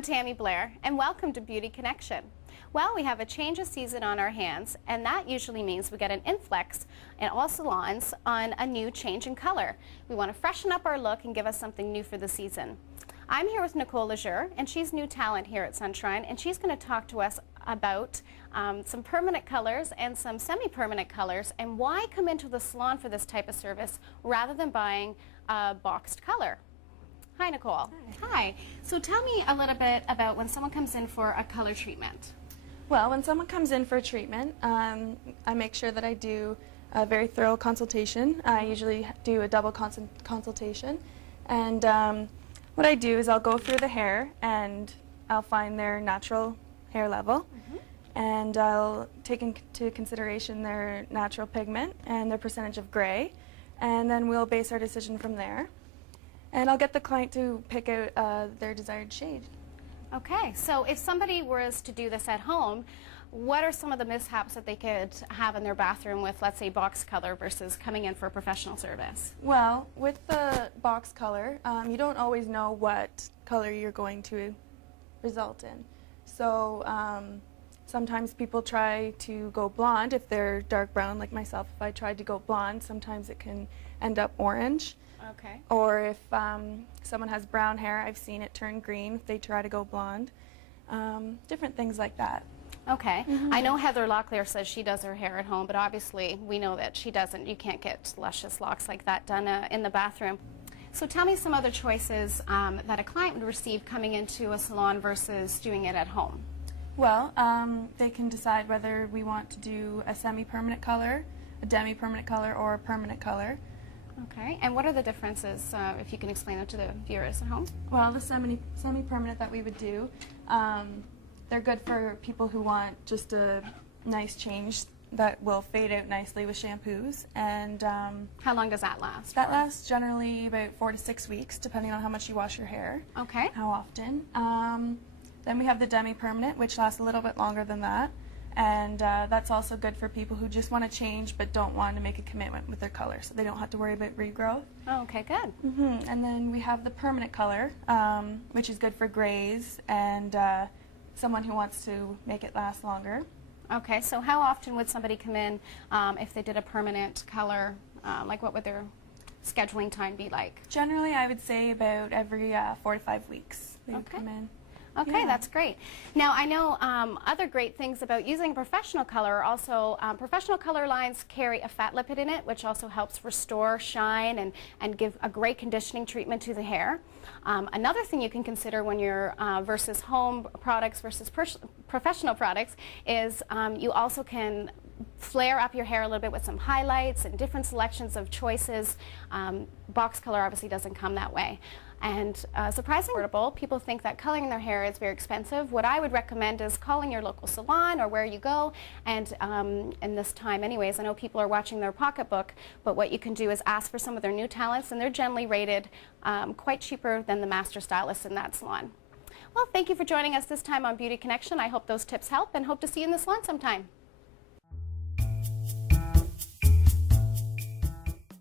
I'm Tammy Blair, and welcome to Beauty Connection. Well, we have a change of season on our hands, and that usually means we get an influx in all salons on a new change in color. We want to freshen up our look and give us something new for the season. I'm here with Nicole Lejeune, and she's new talent here at Sunshrine, and she's going to talk to us about some permanent colors and some semi-permanent colors, and why come into the salon for this type of service rather than buying a boxed color. Hi, Nicole. Hi. So tell me a little bit about when someone comes in for a color treatment. Well, when someone comes in for a treatment, I make sure that I do a very thorough consultation. I usually do a double consultation. And what I do is I'll go through the hair and I'll find their natural hair level. And I'll take into consideration their natural pigment and their percentage of gray. And then we'll base our decision from there. And I'll get the client to pick out their desired shade. Okay, so if somebody was to do this at home, what are some of the mishaps that they could have in their bathroom with, let's say, box color versus coming in for a professional service? Well, with the box color, you don't always know what color you're going to result in. So sometimes people try to go blonde if they're dark brown like myself. If I tried to go blonde, sometimes it can end up orange. Okay. Or if someone has brown hair, I've seen it turn green if they try to go blonde. Different things like that. Okay. I know Heather Locklear says she does her hair at home, but obviously we know that she doesn't. You can't get luscious locks like that done in the bathroom. So tell me some other choices that a client would receive coming into a salon versus doing it at home. Well, they can decide whether we want to do a semi-permanent color, a demi-permanent color, or a permanent color. Okay, and what are the differences, if you can explain them to the viewers at home? Well, the semi-permanent that we would do, they're good for people who want just a nice change that will fade out nicely with shampoos. And how long does that last? That lasts generally about 4 to 6 weeks, depending on how much you wash your hair. Okay. How often. Then we have the demi-permanent, which lasts a little bit longer than that. And that's also good for people who just want to change but don't want to make a commitment with their color, so they don't have to worry about regrowth. Oh, okay, good. And then we have the permanent color, which is good for grays and someone who wants to make it last longer. Okay, so how often would somebody come in if they did a permanent color? Like, what would their scheduling time be like? Generally, I would say about every 4 to 5 weeks they would come in. Okay, that's great. Now, I know other great things about using a professional color are also professional color lines carry a fat lipid in it, which also helps restore shine and give a great conditioning treatment to the hair. Another thing you can consider when you're versus home products versus professional products is you also can flare up your hair a little bit with some highlights and different selections of choices. Box color obviously doesn't come that way. And surprisingly affordable. People think that coloring their hair is very expensive. What I would recommend is calling your local salon or where you go, and in this time anyways, I know people are watching their pocketbook, but what you can do is ask for some of their new talents, and they're generally rated quite cheaper than the master stylists in that salon. Well, thank you for joining us this time on Beauty Connection. I hope those tips help and hope to see you in the salon sometime.